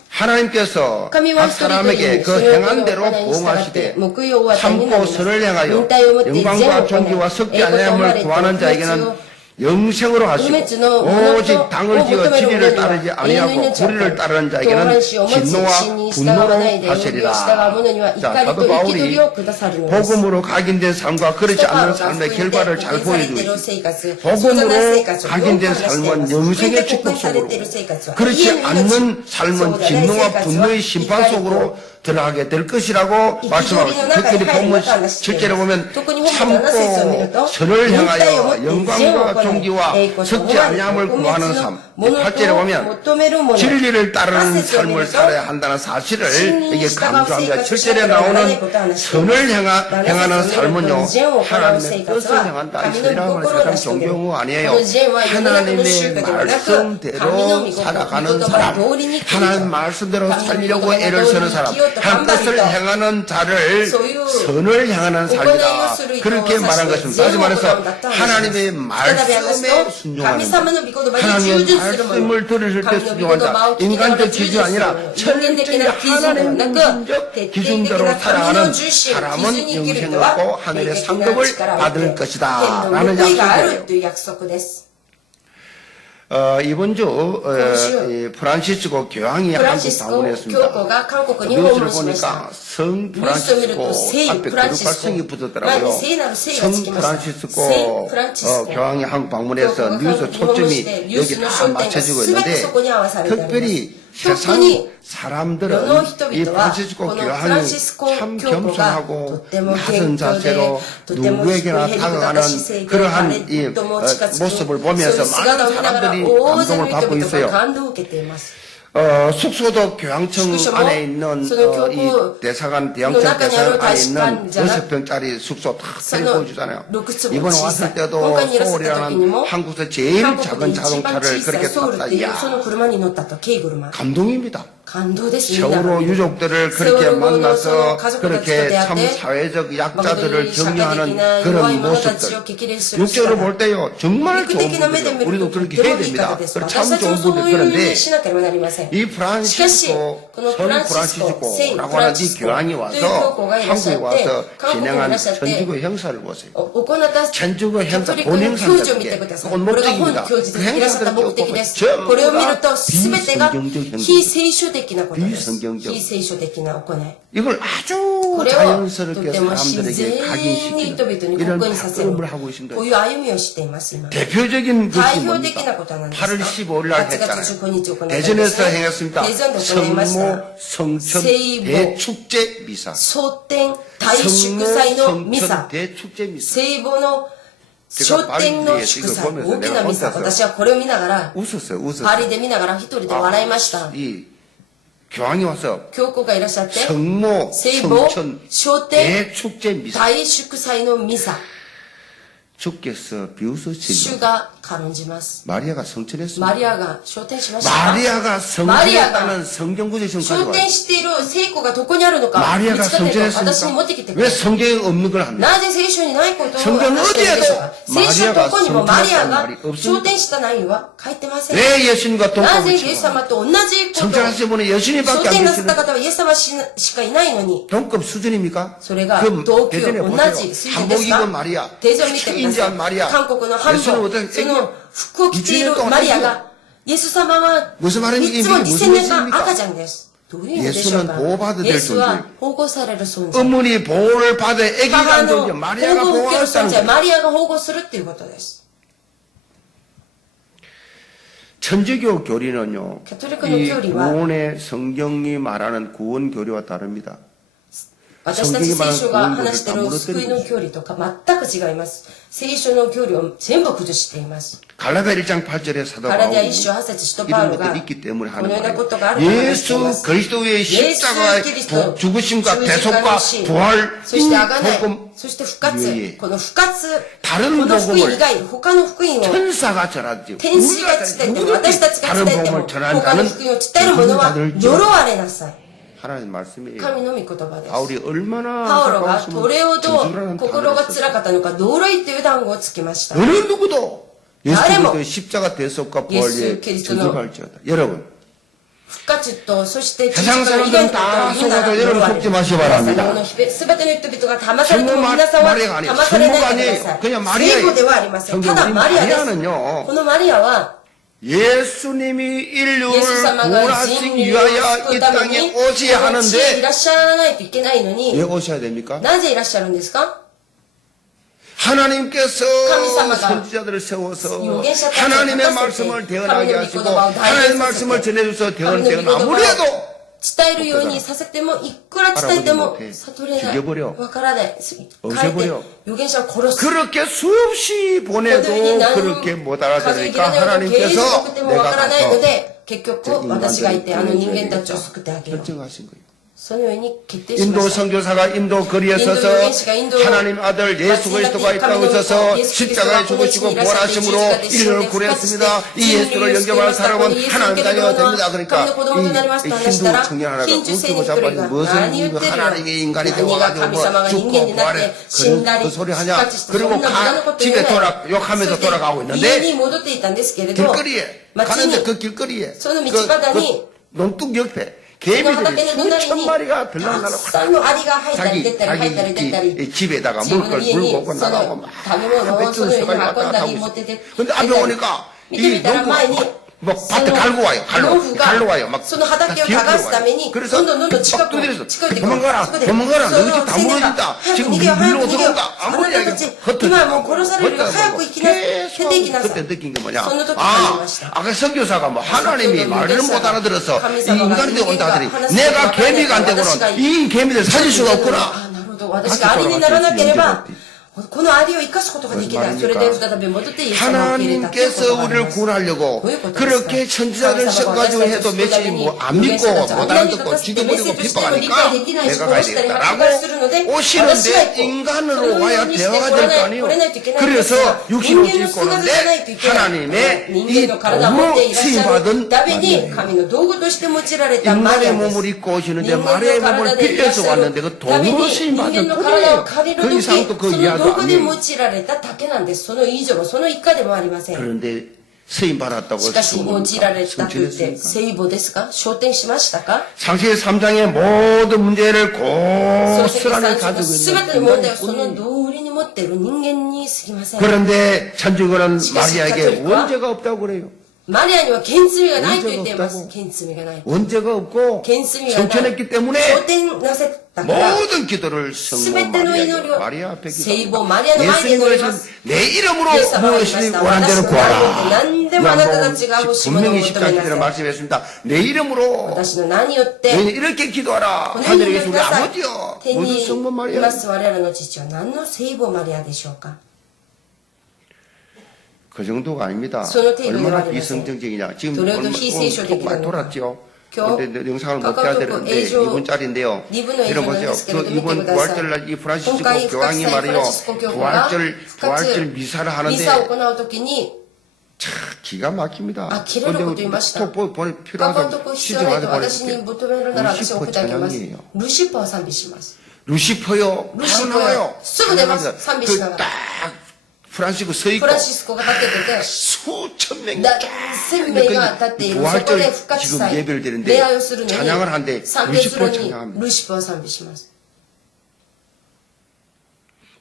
하나님께서 각 사람에게 그 행한 대로 보응하시되 참고 선을 행하여 영광과 존귀와 석지 아니함을 구하는 자에게는 영생으로 하시고 오직 당을 지어 진리를 따르지 아니하고 불의를 따르는 자에게는 진노와 분노로 하시리라. 자, 사도 바울이 복음으로 각인된 삶과 그렇지 않는 삶의 결과를 잘 보여주고 있습니다. 복음으로 각인된 삶은 영생의 축복 속으로 그렇지 않는 삶은 진노와 분노의 심판 속으로 들어가게 될 것이라고 말씀하고 있습니다. 특별히 본문 7절에 보면 참고 선을 향하여 영광과 존귀와 석지 아니함을 구하는 삶. 8절에 보면 진리를 따르는 삶을 살아야 한다는 사실을 이게 강조합니다. 7절에 나오는 선을 행하는 삶은요 하나님의 뜻을 향한다. 이 선이라는 말은 세상 존경어 아니에요. 하나님의 말씀대로 살아가는 사람, 하나님 말씀대로 살려고 애를 쓰는 사람, 한 뜻을 행하는 자를 선을 향하는 삶이다. 그렇게 말한 것입니다. 다시 말해서 하나님의 말씀에 순종하는 하나님의 말씀을 들으실 때 순종한다. 인간적 기준이 아니라 철저히 하나님적 기준대로 살아가는 사람은 영생을 얻고 하늘의 상급을 받을 것이다 라는 약속이에요. 이번 주 프란시스코 교황이 한국 방문했습니다. 뉴스를 보니까 성 프란시스코 앞에 거룩한 성이 붙었더라고요. 성 프란시스코 교황이 한국 방문해서 뉴스 초점이 여기 다 맞춰지고 있는데 특별히 세상 사람들은 이 프란시스코 교황이 참 겸손하고 낮은 자세로 누구에게나 다가가는 그러한 이 모습을 보면서 많은 사람들이 감동을 받고 있어요. 숙소도 교황청 안에 있는 이 대사관 대형청 대사관 안에 있는 6평짜리 숙소 다 보여주잖아요. 이번에 왔을 때도 소울이라는 한국에서 제일 작은 자동차를 그렇게 탔다. 이야, 감동입니다. 세월호 유족들을 그렇게 만나서 그렇게 참 사회적 약자들을 격려하는 그런 모습들 육적으로 볼 때요 정말 좋은 분들이에요. 우리도 그렇게 해야 됩니다. 참 좋은 분들. 그런데 이 프란시스코 성 프란시스코라고 하는 이 교황이 와서 한국에 와서 진행한 천주교 행사를 보세요. 천주교 행사 본 행사인데 그건 목적입니다. 그 행사들을 쭉 보면 전부 비성경적 행사 的なことです。 비성경적 非聖書的な行い。 이걸 아주 これをと 자연스럽게 ても自 사람들에게 然に人々 각인시키는 に 이런 刻印させる。 작업을 하고 있습니다. こういう歩みをしています、今。 대표적인 代 것이 表的な 뭡니까? ことは何ですか 8월 15일 날 8月 했잖아요. 15日行ったんです 대전에서 ね。 행했습니다. デゾンで行いました。 성모 성천 세이보 대축제 미사. 蒼天大祝祭のミ 성천 サ。 대축제 미사. 聖母の昇天の祝祭。大きなミサ。私はこれを見ながら、 웃었어요. パ 웃었어요. リで見ながら一人で笑いました。 이 교황이 와서 教皇がいらっしゃって、 성모 聖母 성천 昇天 대축제 미사. 大祝祭のミサ。 주께서 비웃으시고 主が軽んじます。 마리아가 성천했습니다. マリアが昇天しました。 마리아가 성천했다는 성경 구절 좀 昇 가져와요. 天している聖子がどこにあるのか、見 마리아가 つかっているか、私に持ってき 성천했습니까? てく 왜 ださい。 성경에 없는 걸 합니까? なぜ聖書にないことを 성경 話しているでしょうか。 어디에도 聖書どこにもマリア 마리아가 が 성천했다는 말이 昇天した内容は書いてません。 왜 예수님과 なぜ 동급을 イエス 치고 様と同じことを 성천하신 분은 昇 예수님밖에 天 안 なさった 계시는 方はイエス様しかいないのに、 동급 수준입니까? それが 그 同級 대전에 同 보세요. じ水準で 한복 す 입은 か 마리아, デゾン見てくだ 인자한 さい。 마리아. 韓国の韓 예수는 国、 어떤 その服を着ている 20年 マリアが、イエス様は 무슨 말인지 いつも 무슨 2000年間 말씀입니까? 赤ちゃんです。どういう意味でしょうか。 예수는 보호받아야 될 イエスは保護される存在。 어머니 보호를 받아 아기가 母 안 の 존재 保 마리아가 護を受ける存 보호했다는 在、 거예요. マリアが保護するっていうことです。 천주교 교리는요, 가톨릭의 이 교리와 구원의 성경이 말하는 구원 교리와 다릅니다. 私たち聖書が話している救いの教理とか全く違います。聖書の教理を全部崩しています。 갈라디아 1장 8절에 사도 ガラディア 바울이 1章8節使徒パウ 이런 ロが 것들이 있기 때문에 こ 하는 のようなこ 거예요. とがあると話していま 예수 す。 그리스도의 イエス・ 십자가의 キリスト 죽으심과 十字架の 대속과 死 부활 そしてあがない 복음 そして復活 예, 예. この復活 다른 この福音 복음을 以外他の福音を 천사가 전하지 天使が伝えても私たちが伝 다른 えても 복음을 他の 전한다는 福音を伝える者は 그들을 呪われなさい。 하나님 말씀이에요. 神の御言葉です。 바울이 얼마나 パウロが 안타까웠으면 どれほど 저주라는 心が 단어를 辛かったのか、呪いという単語をつけました。 어느 누구도 예수誰も 그리스도의 십자가 대속과 예수 부활에 그리스도의 저주할지어다. 여러분 復活と、そして十字 세상 架の以外の 사람들은 こと 다 を言うなら 속아서 呪 여러분 われ 속지 る。 마시기 皆さん 바랍니다. このすべての人々が騙されても 성모 皆さんは 마리아가 아니에요. 騙されない 성모가 でくだ 아니에요. さい。 그냥 聖 마리아예요. 母ではありません。ただ 성경 マリアです。 마리아는요. このマリアは 예수님이 인류를 イエス様が 구원하시기 人類を 위하여 救 이 うため 땅에 に 오셔야 この地へい 하는데 らっしゃらないといけないの 왜 に、 오셔야 됩니까? なぜいらっしゃるんですか？ 하나님께서 하나님께서 선지자들을 세워서預言者たちを 하나님의 立たせて 말씀을 대언하게 하나님의 하시고 믿음을 하나님의 다해서 말씀을 전해줘서 대언 하나님의 아무래도 伝えるようにさせても、いくら伝えても悟れない。 죽여버려 わからない。書いて 없애버려 預言者を殺す。 그렇게 수없이 보내도 このように何 그렇게 못 数えきれ 알아들으니까 ないほど刑事 하나님께서 送ってもわ 내가 からないの 가서 で、結局私がいてあの人間たちを救ってあげよう。 결정하신 거예요. そのように決定しま 인도 した。 선교사가 인도 거리에 인도 서서 유대인시가 인도 하나님 아들 예수 그리스도가 이 땅에 서서 십자가에 죽으시고 부활하심으로 인류를 구했습니다. 이 예수를 영접하는 사람은 하나님 자녀가 됩니다. 그러니까 이 힌두 청년 하나가 웃기고 자빠지 무슨 하나님의 인간이 되어가지고 뭐 죽고 부활해 그 소리 하냐. 그리고 집에 욕하면서 돌아가고 家 있는데 に戻っていたんですけれど、 길거리에 가는데 그 길거리에 그道端に 논둑 옆에 その 개미들이 畑の隣 수천 に 마리가 たく 들락날락 さんのアリが入ったり出たり入ったり出たり 자기 집에다가 自分 먹을 の 걸 家 물고 に 오고 そ 나가고 の 막 食べ物をそのように 배추 運んだり 있어 持ってて 근데 앞에 오니까 見てみたら前に 뭐 밭에 갈고 와요. 農夫 갈로 が 와요. 막 その畑を耕すために 그래서 どんどんどんどん近く 막 두드려서 近寄ってくる 도망가라 そこで 도망가라 その 너희 집 다 青年が 무너진다 早く 지금 逃げよう早く 밀로 逃げよう 들어온다 あな 아무리 た 이야기 たち今はもう殺されるよ早く行きな出て行きなさ 그때 い 느낀 게 뭐냐 その時感じま 아 した 아까 선교사가 뭐 하나님이 말을 못 알아들어서 이神様が 인간이 되어 온다 하더니 人間が話す 내가 ことが分からない 개미가 안 私が 되고는 이 개미들 살릴 수가 あ 없구나 なるほど私がアリにならなければこのアリを生かすことができない。それで再び戻ってイエス様を受け入れたということ 하나님께서 があり 우리를 ます 구원하려고 どういうことですか 그렇게 천지자를 써가지고 해도 메시지 뭐 안 믿고 못 알아듣고 죽여버리고 핍박하니까 내가 가야 되겠다라고 오시는데 인간으로 와야 대화가 될 거 아니에요. 그래서 육신을 짓고 오는데 하나님의 이 도구로 쓰임받은 인간의 몸을 입고 오시는데 마리아의 몸을 빌려서 왔는데 그 도구로 쓰임받은 분이에요. 그 이상도 그 이하도 道具で用 아니에요. いられただけなんです。その以上、その以下でもありません。 그런데 쓰임받았다고 しかし、用いられたと言って、 성취했습니까? 聖母ですか昇天しましたか 창세기 3장의 모든 문제를 漱石 고스란히 三章の 가지고 すべての問題を 있는 その通りに持っている人間に過ぎません。 그런데 천주교는 시가시 마리아에게 가톨릭과 원죄가 없다고 그래요. マリアには剣罪がないと言っていま 문제가 す。 없다고. 剣罪がない。 원죄가 없고 剣罪がない。 성천했기 때문에 昇天なせたから、 모든 기도를 す 성모 べての祈り 마리아, を 마리아 앞에 聖 기도합니다. 母マリアの前に 예수님 祈ります。 그러신 내 이름으로 イエス様が言いまし 무엇이든 た。 원하는 私 대로 の名によって 구하라. 何でもあなたたちが欲しいものを 분명히 求めな 십자가에서 さい。 말씀했습니다. 내 이름으로 私の名によって、 너희는 이렇게 기도하라. このように 하늘에 祈り 계신 な 우리 さい。 아버지여. 天 무슨 に 성모 い 마리아. ます我らの父は何の聖母マリアでしょうか。 그 정도가 아닙니다. 손을 떼고 얼마나 내려가리면서. 비성경적이냐. 지금 도래도 오늘 희생쇼되기는 많이 돌았죠. 겨- 그런데 영상을 못 카카오톡 해야 되는데 에이쇼 2분짜리인데요. 2분의 이런 보세요. 에이쇼 그なんですけれども、 이번 見てください。 부활절날 이 프란시스코 今回、 교황이 フラン 말이요. シスコ教皇が 부활절 미사를 ミ 하는데 サを行うときに、 참 기가 막힙니다. 아, 기레로 근데 것도言いました。 또 보내 カカオ 필요하다고 トコ必要ないと私に 시즌하게 求めるなら私は送ってあげます。 찬양이에요. ルシファーを賛美します。 루시퍼요. 루시퍼요. 바로 나와요. 쓰고 내ます. 그 딱 프란시스코 서 フ 있고 ランシスコが立ってて、 수천 명이 何千名が立っている。そこで 부활절 復活 지금 祭、 예배를 礼 드리는데 拝をするのに、 찬양을 하는데 賛美する 루시퍼 のに、 찬양합니다. ルシファーを賛美します。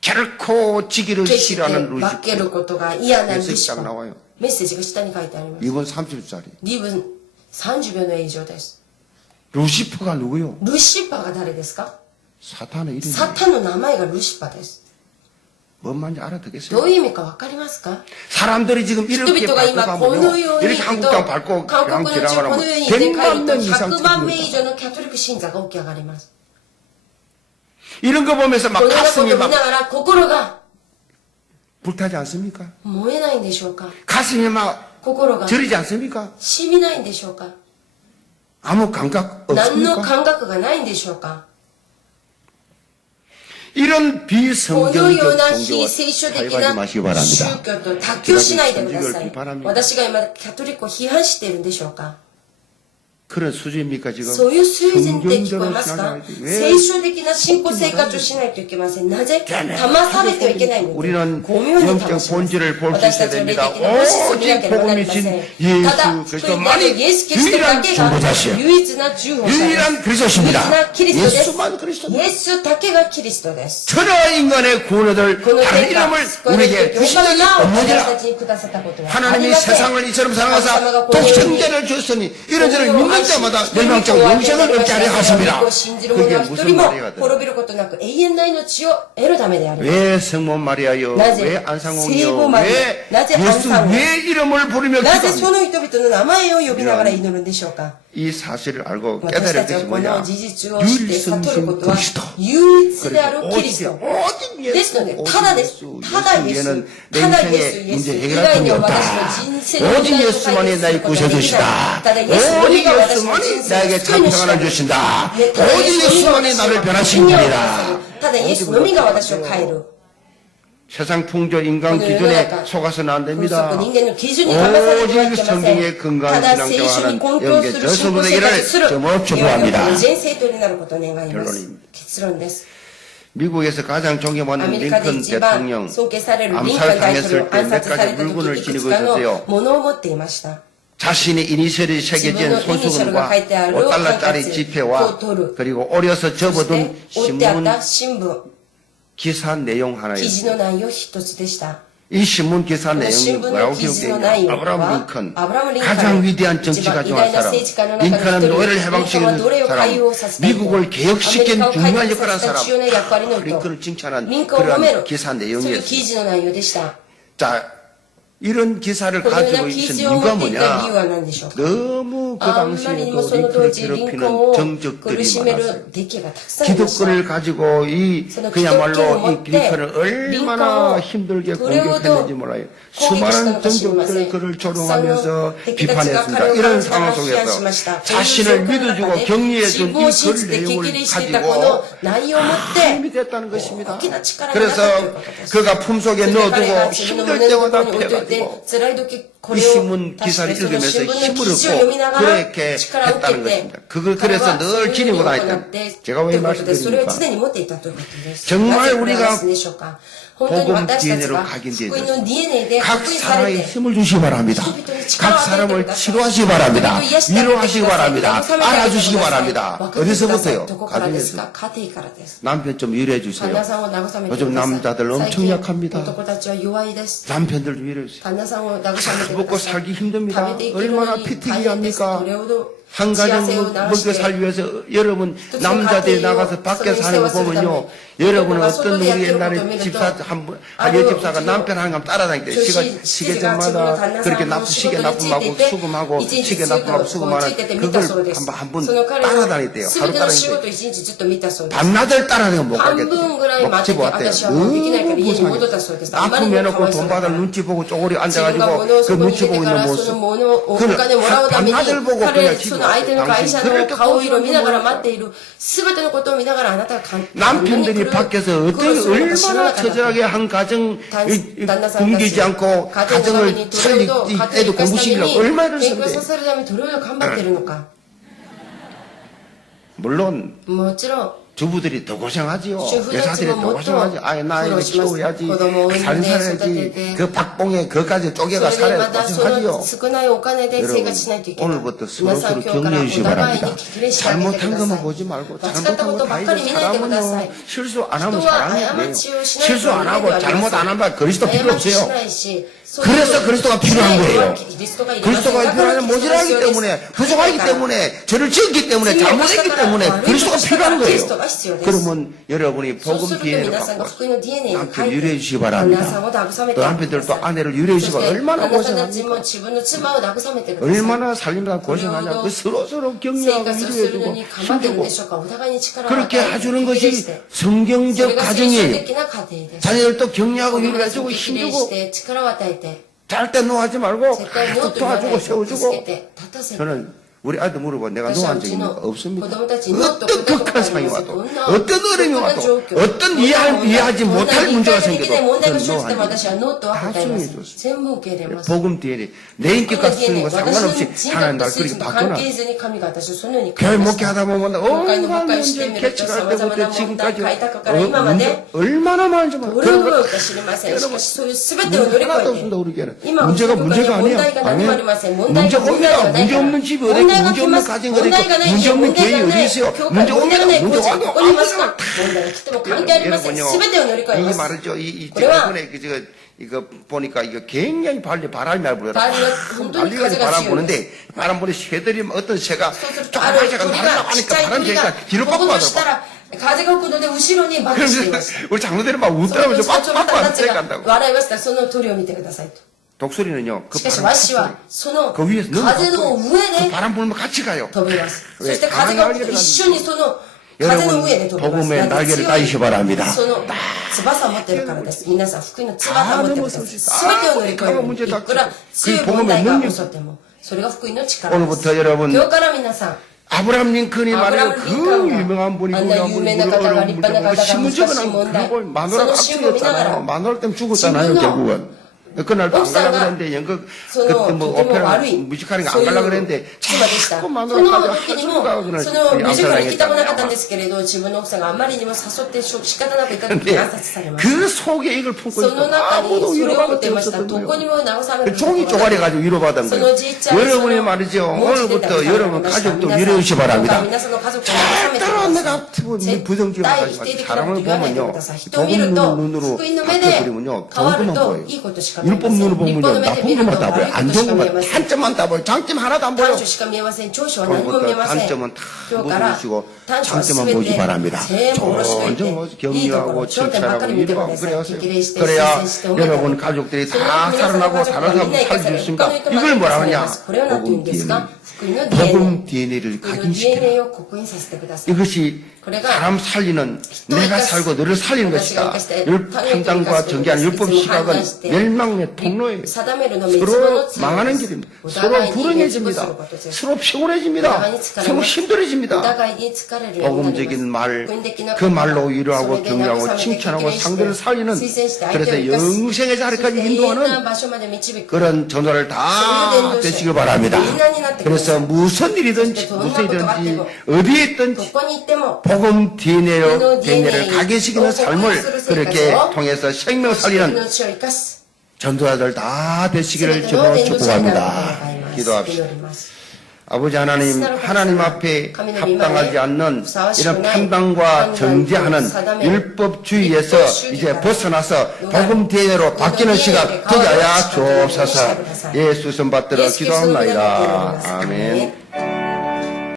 결코 지기를 決して 싫어하는 負ける 루시퍼. ことが嫌なルシ 메시지 ファ 딱 ー。 나와요. メッセージが下に書いてあります。 2분 30초짜리. 2分30秒の映像です。 루시퍼가 누구요? ルシファーが誰ですか？ 사탄의 이름이에요. サタンの名前がルシファーです。 뭔 말인지 ど 알아듣겠어요? ういう意味かわかりますか？ 사람들이 지금 人 이렇게 々が今 밟고 この 가면요. ように 이렇게 行く 한국당 と、 밟고 韓 그냥 国の地を 지나가면 このように行って帰る 100만 と 명 이상 100万名以 죽습니다. 上のキャトリック信者が起き上がります。 이런 거 보면서 こ 막 のようなことを 가슴이 見な 막 がら心が 불타지 않습니까? 燃えないんでしょうか？ 가슴이 막 心が 저리지 않습니까? 染みないんでしょうか？ 아무 감각 何の 없습니까? 感覚がないんでしょうか？ 이런 このよう 비성경적 な 종교와 非聖書的 타협하지 な 마시기 宗 바랍니다. 教と妥協しないでくださ 선지교를 い。 비판합니다. 私が今キャトリックを批判しているんでしょうか？ 그런 수준입니까 지금? そういう水準って聞こえますか？ 성경대로 聖書的な信仰生活をしないといけません。なぜ騙されてはいけないので、 우리는 巧妙に騙 영적 します。 본질을 볼 수 私 있어야 たちの霊 됩니다. 的な本質を見な 오직 ければなり 복음이 ま 신 せん。 예수 ただ、 그리스도 福音である 만이 イエス・キリストだけ 유일한 が 중보자시요 唯一な重宝者 유일한 です。 그리스도십니다. 唯一なキリストです。 예수만 그리스도. イエスだけがキリストです。 천하 인간의 구원을 この 다른 天下、 이름을 救われる 우리에게 他 주신 の 적이 名を私 없느니라. たちにくださったことはあり 하나님이 ません。 세상을 이처럼 神様 사랑하사 がこのように 독생자를 주셨으니 이런 저를 믿는 자마다 멸망적 영생을 얻게 하려 하십니다. 信じる者 그게 は一 무슨 人も 말이야? 滅びることなく永遠な命を得るためであります。 왜 성모 마리아요? 나제 왜 안상홍이요? 세보 마리아, 왜 나제 예수 안상홍. 왜 이름을 부르며 なぜそ 기도합니까? の人々の名前を呼びながら祈るんでしょうか？ 이 사실을 알고 私 깨달을 たちは 것이 この 뭐냐? 事実を知って悟ることは 그리스도. 唯一であるキリス 오직 ト。 오직 ですので、 예수, ただです。 오직 ただイエ 예수 ス。 외에는 ただイエス、 내 イエ 인생의 ス 문제 以 해결할 外 분이 には 없다. 私の人生の問 오직 題を解 예수만이 決す 나의 ることができない。 구세주시다. ただイエスの 오직 みが私の 예수만이 人生 나에게 の救い主 참평안을 だ。 주신다. ただイエ 오직 スのみが 예수만이 私 나를 を 변하신 意味を与え 분이다. ただイエスのみが私を変える。 세상 풍조 인간 기준에 속아서는 안 風 됩니다. 俗人間の基準に騙されてはいけま 오직 せん。 성경의 건강한 ただ聖書に 신앙생활하는 根拠す 영계 る信仰生活をする 저승부되기를 좀 축복합니다. 無全生徒になることを願います 결론입니다. 結論です。 미국에서 가장 ア 존경받는 メリカで 링컨 一番 대통령 尊敬されるリンカン大統領 암살당했을 때 暗 몇 殺さ 가지 れた時 물건을 いく 지니고 つかの 있었어요. ものを持っていました。 자신의 이니셜이 自分 새겨진 のイニシャルが 손수건과 書いてある 5달러짜리 ハンカチ 지폐와 を取る。 그리고 오려서 そして 접어둔 折ってあっ 신문 た新聞、 기사 내용 記事 하나였어요. の内容一つでした。 이 신문 기사 この 내용이 新聞の 뭐라고 記事の 기록되어 内 있냐? 容 아브라함 は 링컨 アブラム・リンカン 가장 위대한 一 정치가 番偉 좋아한 大な 사람 政治家の中の一 링컨은 人 노예를 リンカンは奴隷 해방시키는 を解放 사람 させた人 미국을 アメリ 개혁시킨 カを 중요한 解放 역할을 さ 한 せた重要な 사람 役割の人 링컨을 칭찬한 リンカンを褒め 그런 る 기사 そういう記 내용이었어요. 事の内容でした。 자, 이런 기사를 このような 가지고 記 있은 事を 이유가 持っていた理由 뭐냐? は何でしょうか。 너무 그 あんまりにも 당시에도 その当 링컨을 時リンカン 괴롭히는 を苦 정적들이 しめ 많았어요. る出来がたくさんいました。 기독교를 가지고 이 その基督教を 그야말로 持っ 이 て 링컨을 リンカン 얼마나 を 힘들게 どれほど 공격했는지 몰라요. 攻撃したの 수많은 か知りませ 정적들 ん。 그를 たくさん 조롱하면서 の敵たちが 비판했습니다. 彼を 이런 感じなが 상황 ら批判し 속에서 ました。 자신을 믿어주고 自 격려해준 分を 이 信 그 じて激 내용을 励していたこの 가지고 内容を持って 힘이 됐다는 것입니다. 大きな力になったと 그래서 いうことです。 그가 품속에 それで彼が 넣어두고 自分の 힘들 胸のとこ 때마다 ろに置いといて 패가지고 辛い時こ 이 れを 신문 出して 기사를 その 읽으면서 新聞の 힘을 記事を読み 얻고 ながら 그렇게 力を受け 했다는 て 것입니다. 그래서 늘 지니고 彼は 다녔다. そういう 제가 ふう 왜 に行ってということでそれを 말씀드립니까? 常に持っていたということです。 정말 なぜこれ 우리가 を話すんでしょうか。本当に私たち 복음 が DNA로 각인되어 福音の DNA で 각 確認され 사람에 て 힘을 주시기 바랍니다. 각 사람을 치료하시기 바랍니다. 위로하시기 바랍니다. 알아주시기 바랍니다. 어디서부터요? どこからです 가정에서. か？家庭からです。 남편 좀 위로해 旦 주세요. 那さんを慰めてください。 요즘 남자들 最 엄청 近 약합니다. 男たちは弱いです。 남편들도 위로해 주세요. 旦那さんを慰めてください。 먹고 살기 힘듭니다. 食べていけるの 얼마나 に大 피튀기 変です 합니까? どれほど 한 幸 가정 せを鳴ら 먹여 して 살기 위해서 여러분 또 남자들이 가정을 나가서 밖에 서로 사는 거 세웠을 보면요. 때 여러분은 여러분과 어떤 소득이 우리 옛날에 약해로 집사 보면 한번 아주 여 집사가 지금 남편 하는 거 따라다닐 때 조시- 시계 시제가 전마다 지금 그렇게 단나사하고 시계 시골에 납품하고 찌을 때 수금하고 이제 시계 지금 납품하고 그 수금하는 찌을 때 그걸 밑다そうです 한번 その彼の 따라다녔대요. 全 하루 ての仕 따라다녔대요. 事一日ずっと見たそうです 밤낮을 따라다니면 못 半 가겠대. 分ぐらい 막 待ってて 집어왔대요. 私はもうできないから家に 너무 戻ったそうですあまり 아픔 にも 해놓고 かわいそう 돈 だか 받아 ら 눈치 보고 쪼그리 自分が 앉아가지고 物を 그 そこに 눈치 入れ 보고 てか 있는 らそ 모습. の物をお 그걸 金もらうために 밤낮을 보고 彼 그냥 その相手の会社 당신 の 그렇게 顔色を見ながら 고생하는 待っている全てのことを見ながらあなたが簡単に 남편들이 苦 밖에서 労 어떻게 するのか知らな 얼마나 かった 처절하게 한 가정旦那さんたち 굶기지 않고 家庭のために 가정을 どれほど 살릴 家庭を 때도 生かすため 공부시키려고 に 얼마나 勉強 했는데 させるためにどれほど頑張っているのか 물론 もちろん 주부들이 더 고생하지요. 주부들 여자들이 지금 더 고생하지. 아이 나이를 고생하시면서 키워야지. 고도모 살 있는데 살아야지. 쏟아내되. 그 박봉에 그까지 そ 쪼개가 れで 살아야 またそ 고생하지요. の少ないお金で生活しないといけない 오늘부터 皆 서로 さん 서로 今日から 격려해 お 주시기 互い 바랍니다. に激励してあげてく 잘못한 だ 것만 さい 보지 말고 間違ったこ 잘못한 と 거 ばっ 다 かり 이제 見ないでくださ 사람은요 い 실수 안 하면 人は 잘하는 거예요. 過ちをしない 실수 안 하고 잘못 안 하면 그리스도 필요 過ちし 없어요. ないし 그래서 그리스도가 필요한 거예요. 그리스도가 그리스도가 필요한 모자라기 때문에 부족하기 때문에 죄를 지었기 때문에 잘못했기 때문에 그리스도가 필요한 거예요. 그러면 여러분이 복음 DNA를 갖고 남편 유래해 주시기 바랍니다. 또 남편들도 아내를 유래해 주시고 얼마나 고생합니까? 얼마나 살림다 고생하냐. 그 서로 격려하고 위로해주고 힘주고 그렇게 해주는 것이 성경적 가정이에요. 자녀들도 격려하고 위로해주고 힘주고 잘 때 노하지 말고 계속 도와주고 세워주고 저는 우리 아이도 물어봐 내가 노한 적이 없습니다. 어떤 극한 상황이 와도 어떤 어려움이 와도 어떤 이해하지 못할 문제가 생겨도 저는 노한 적이 다 수용해줬어요. 복음 DNA 내 인격과 쓰는 거 상관없이 하나님 날 그렇게 바꿔놔. 교회 목회하다 보면 온갖 문제 개척할 때부터 지금까지 문제 얼마나 많은지 몰라요. 그런 거 하나도 없습니다 우리 교회는. 문제가 아니야. 문제 옵니다. 문제 없는 집이 어디 있고 문제 없는 가정이 어디 있고 문제 없는 교회에 어디 있어요. 문제 옵니다. 문제 와도 아무나 여러분요 이 말이죠. 이 때문에 이거 보니까 이거 굉장히 바람이 날 불어요. 난리가 바람 부는데 바람 부는 새들이 어떤 새가 조그만 새가 날아가니까 바람 새니까 뒤로 빠꾸 하더라고. 風が吹くので後ろにバックしています。 우리 장로들이 막 웃더라고요. 빠꾸 하면서 간다고. 笑いました。その鳥を見てくださいと。 독수리는요. 그 しかし 바람 ワシはその 그 위에서 風の上 그 で 바람 불면 같이 가요. 飛びます。そ 왜 して風が吹くと一緒にその風の上で飛びます。 복음의 날개를 따시기 바랍니다. その翼を持っているからです。皆さん福音の翼を持ってください。すべてを乗り越える。いくら強い問題が襲ってもそれが福音の力です。 오늘부터 여러분 今日から皆さん 아브라함 링컨이 말해요. 그 유명한 분이 신문적은 그걸 마누라가 악질했잖아요. 마누라 때문에 죽었잖아요 결국은. 그날도 안 가려고 그랬는데 연극 그때 뭐 오페라 뮤지컬인가 안 가려고 그랬는데 자꾸 마누라 가지고 하주가 그날 そのミュージカル行きたくなかったんですけれど自分の奥さんがあまりにも誘って仕方なく行った時に暗殺されました 그 속에 이걸 품고 その 있었던 中に 아무도 それを持 위로받을 ってい 데 ました 없었던 どこに 거예요. も慰める 종이 쪼가려가지고 위로받은 거예요. 여러분이 말이죠. 오늘부터 여러분 가족도 위로해주시 바랍니다. 절대로 내가 부정적으로 하지 마시고 사람을 보면요. 좋은 눈으로 바꿔버리면요. 좋은 것만 보여요. 율법 눈으로 보면요. 나쁜 것만 다 보여요. 안 좋은 것만 단점만 다 보여요. 장점 하나도 안 보여요. 오늘부터 단점은 다 보여주시고 장점만 보지 바랍니다. 점점 격려하고 칭찬하고 위로하고 그래야 여러분 가족들이 다 살아나고 다른 사람 살릴 수 있습니다. 이걸 뭐라 하냐? 복음 DNA. 복음 DNA를 각인시키라. 이것이 사람 살리는 내가 살고 너를 살리는 것이다. 판단과 정기한 율법 시각은 멸망의 통로예요. 서로 망하는 길입니다. 서로 불행해집니다. 서로 피곤해집니다. 서로 힘들어집니다. 복음적인 말, 그 말로 위로하고 격려하고 칭찬하고 상대를 살리는 그래서 영생의 자리까지 인도하는 그런 전화를 다 되시길 바랍니다. 그래서 무슨 일이든지 어디에 있든지 복음 DNA를 각인시키는 삶을 그렇게 통해서 생명 살리는 전도자들 다 되시기를 주로 축복합니다. 기도합시다. 아버지 하나님 앞에 합당하지 않는 이런 판단과 정죄하는 율법주의에서 이제 벗어나서 복음 대회로 바뀌는 시간 되게 하여 주옵소서. 예수 선 받들어 기도합니다. 아멘.